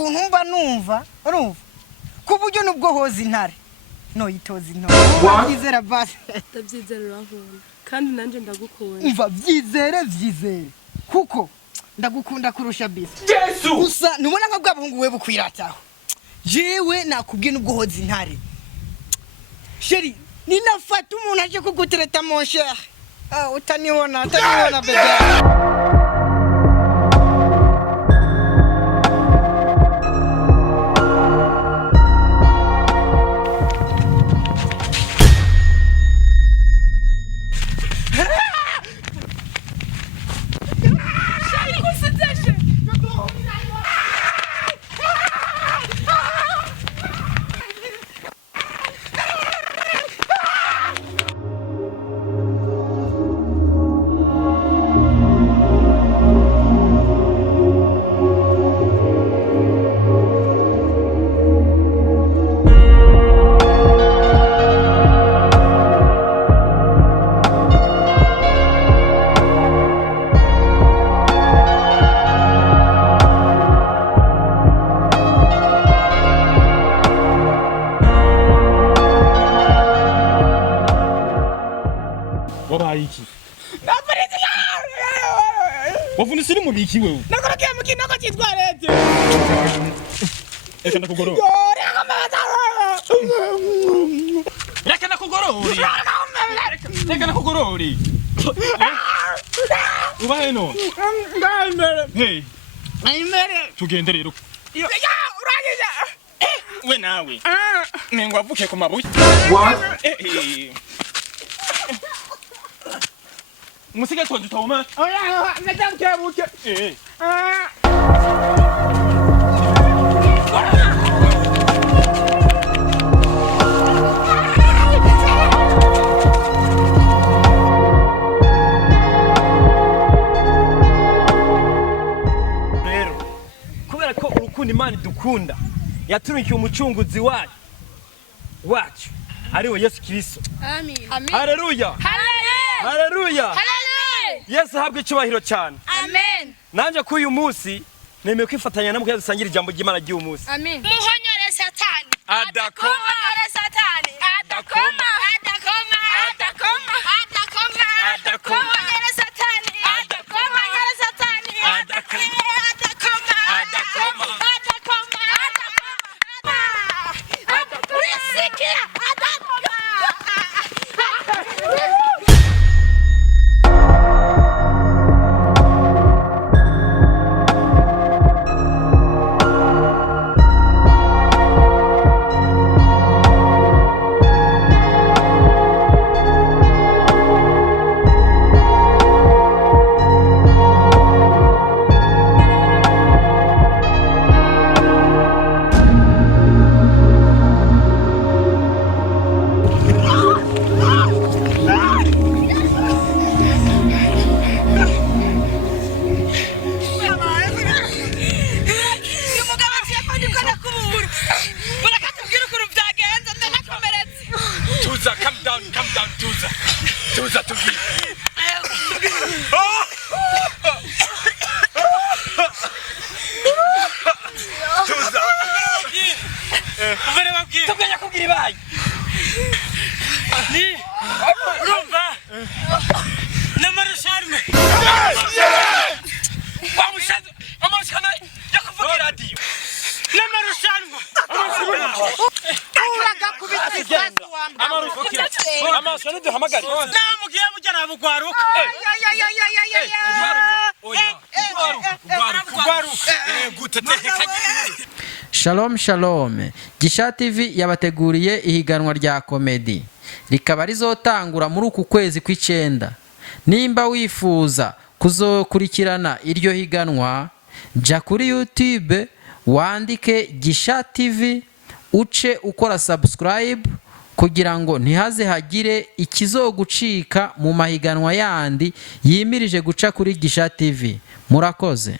ukuntu mba numva urumva ku buryo nubwo hoza intare no yitoza intore byizera basi ndabyizera urankunda kandi nanje ndagukunda umva byizere kuko ndagukunda kurusha bisi gusa nubona nka bwabahungu we bukwirataho jewe nakubwiye nubwo hoza intare sheri ninafata umuntu aje kugutereta mon cher utaniona bebe wabayiki wavuna siri mu biki wewe nakorokiye mu kinoko cyitwarete reka nakugoro reka nakugorori uba heno hey tugende rero urangije we nawe nengo avuke ku mabuye musige twanje tawuma oya ndatamkebuke rero kubera ko urukundo Imana dukunda yatumikiye umucunguzi wacu ariwe Yesu Kristo. amen Haleluya haleluya Yesu ahabwe icyubahiro cyane. amen Nanje ko uyu munsi nemeye kwifatanya namwe dusangira ijambo ry'Imana ry'uyu munsi. amen muhonyore satani Adakoma muhonyore satani adakoma muhonyore satani adakoma urisikia Calm down, Tuza to give. Tuza. Uvere wabwiye. Tuganya kugira ibaye. Ni. Rumba. Namarusharme. Wamushaza. Amashana yakuvugira radio. Namarusharme. Amashana duhamagara. Namugiye bujana bugwaruka. Shalom shalom. Gisha TV yabateguriye ihiganwa rya komedi rikaba rizotangura muri uku kwezi kw'icenda. Nimba wifuza kuzokurikirana iryo higanwa, ja kuri YouTube wandike Gisha TV uce ukora subscribe kugira ngo ntihaze hagire ikizogucika mu mahiganwa yandi yimirije guca kuri Gisha TV. Murakoze.